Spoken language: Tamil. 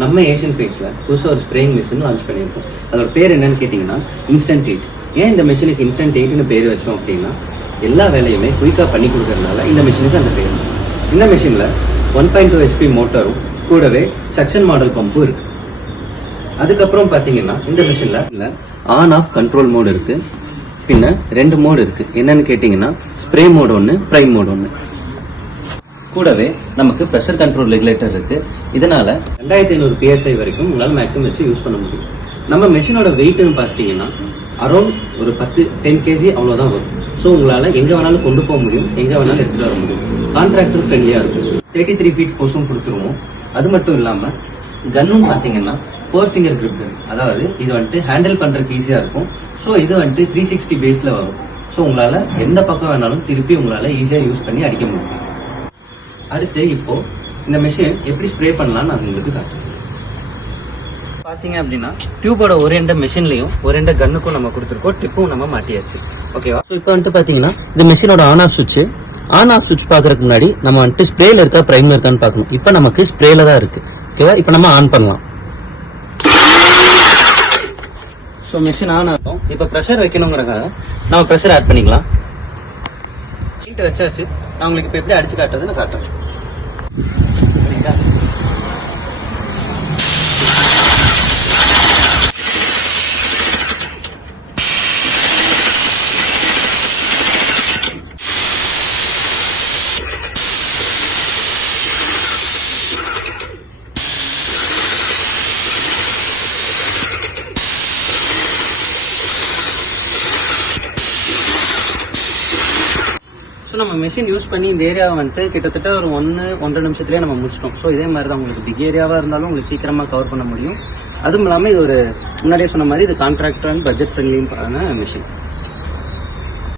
நம்ம ஏஷியன் பெயிண்ட்ஸ்ல புதுசாக ஒரு ஸ்ப்ரேயிங் மிஷின் லான்ச் பண்ணியிருக்கோம். அதோட பேர் என்னன்னு கேட்டிங்கன்னா இன்ஸ்டன்ட் 8. ஏன் இந்த மிஷினுக்கு இன்ஸ்டன்ட் 8ன்னு பேர் வச்சோம் அப்படின்னா எல்லா வேலையுமே குயிக்காக பண்ணி கொடுக்கறதுனால இந்த மிஷினுக்கு அந்த பேர். இந்த மிஷினில் 1.2 HP மோட்டரும் கூடவே சக்ஷன் மாடல் பம்பும் இருக்கு. அதுக்கப்புறம் பார்த்தீங்கன்னா இந்த மிஷினில் ஆன் ஆஃப் கண்ட்ரோல் மோடு இருக்கு. பின்ன 2 மோடு இருக்கு. என்னன்னு கேட்டிங்கன்னா ஸ்ப்ரே மோடு ஒன்று, பிரைம் மோடு ஒன்று. கூடவே நமக்கு ப்ரெஷர் கண்ட்ரோல் ரெகுலேட்டர் இருக்கு. இதனால 2500 PSI வரைக்கும் உங்களால் மேக்ஸிமம் வச்சு யூஸ் பண்ண முடியும். நம்ம மெஷினோட வெயிட்னு பார்த்தீங்கன்னா அரௌண்ட் ஒரு 10 kg அவ்வளோதான் வரும். ஸோ உங்களால் எங்கே வேணாலும் கொண்டு போக முடியும், எங்கே வேணாலும் எடுத்துகிட்டு வர முடியும். கான்ட்ராக்டர் ஃப்ரெண்ட்லியாக இருக்கும். 33 feet போஸும் கொடுத்துருவோம். அது மட்டும் இல்லாமல் கன்னும் பார்த்தீங்கன்னா 4 finger grip gun. அதாவது இது வந்துட்டு ஹேண்டில் பண்ணுறதுக்கு ஈஸியாக இருக்கும். ஸோ இது வந்துட்டு 360 பேஸில் வரும். ஸோ உங்களால் எந்த பக்கம் வேணாலும் திருப்பி உங்களால் ஈஸியாக யூஸ் பண்ணி அடிக்க முடியும். அடுத்து இப்போ இந்த மெஷின் எப்படி ஸ்ப்ரே பண்ணலாம்னு நான் உங்களுக்கு காட்டுறேன். பாத்தீங்க அப்படின்னா டியூபோட ஒரு எண்ட மெஷின்லயும் ஒரு எண்ட கன்னுக்கும் நம்ம கொடுத்துருக்கோம். டிப்பும் நம்ம மாட்டியாச்சு. ஓகேவா? இப்போ வந்துட்டு பாத்தீங்கன்னா இந்த மெஷினோட ஆன் ஆஃப் சுவிட்ச் பாக்குறதுக்கு முன்னாடி நம்ம வந்துட்டு ஸ்ப்ரேல இருக்கா பிரைம்ல இருக்கான்னு பார்க்கணும். இப்போ நமக்கு ஸ்ப்ரேல தான் இருக்கு. ஓகேவா? இப்போ நம்ம ஆன் பண்ணலாம். ஸோ மெஷின் ஆன் ஆகும். இப்போ ப்ரெஷர் வைக்கணுங்கிறக்காக நம்ம ப்ரெஷர் ஆட் பண்ணிக்கலாம். ஷீட்டை வச்சாச்சு. நான் உங்களுக்கு இப்போ எப்படி அடிச்சு காட்டுறதுன்னு காட்டுறேன். சரிங்களா? ஸோ நம்ம மெஷின் யூஸ் பண்ணி இந்த ஏரியாவை வந்துட்டு கிட்டத்தட்ட ஒரு 1-1.5 நிமிஷத்துலேயே நம்ம முடிச்சிட்டோம். ஸோ இதே மாதிரி தான் உங்களுக்கு பிக் ஏரியாவாக இருந்தாலும் உங்களுக்கு சீக்கிரமாக கவர் பண்ண முடியும். அதுவும் இல்லாமல் இது ஒரு முன்னாடியே சொன்ன மாதிரி இது கான்ட்ராக்டர் அண்ட் பட்ஜெட் ஃப்ரெண்ட்லியான மிஷின்.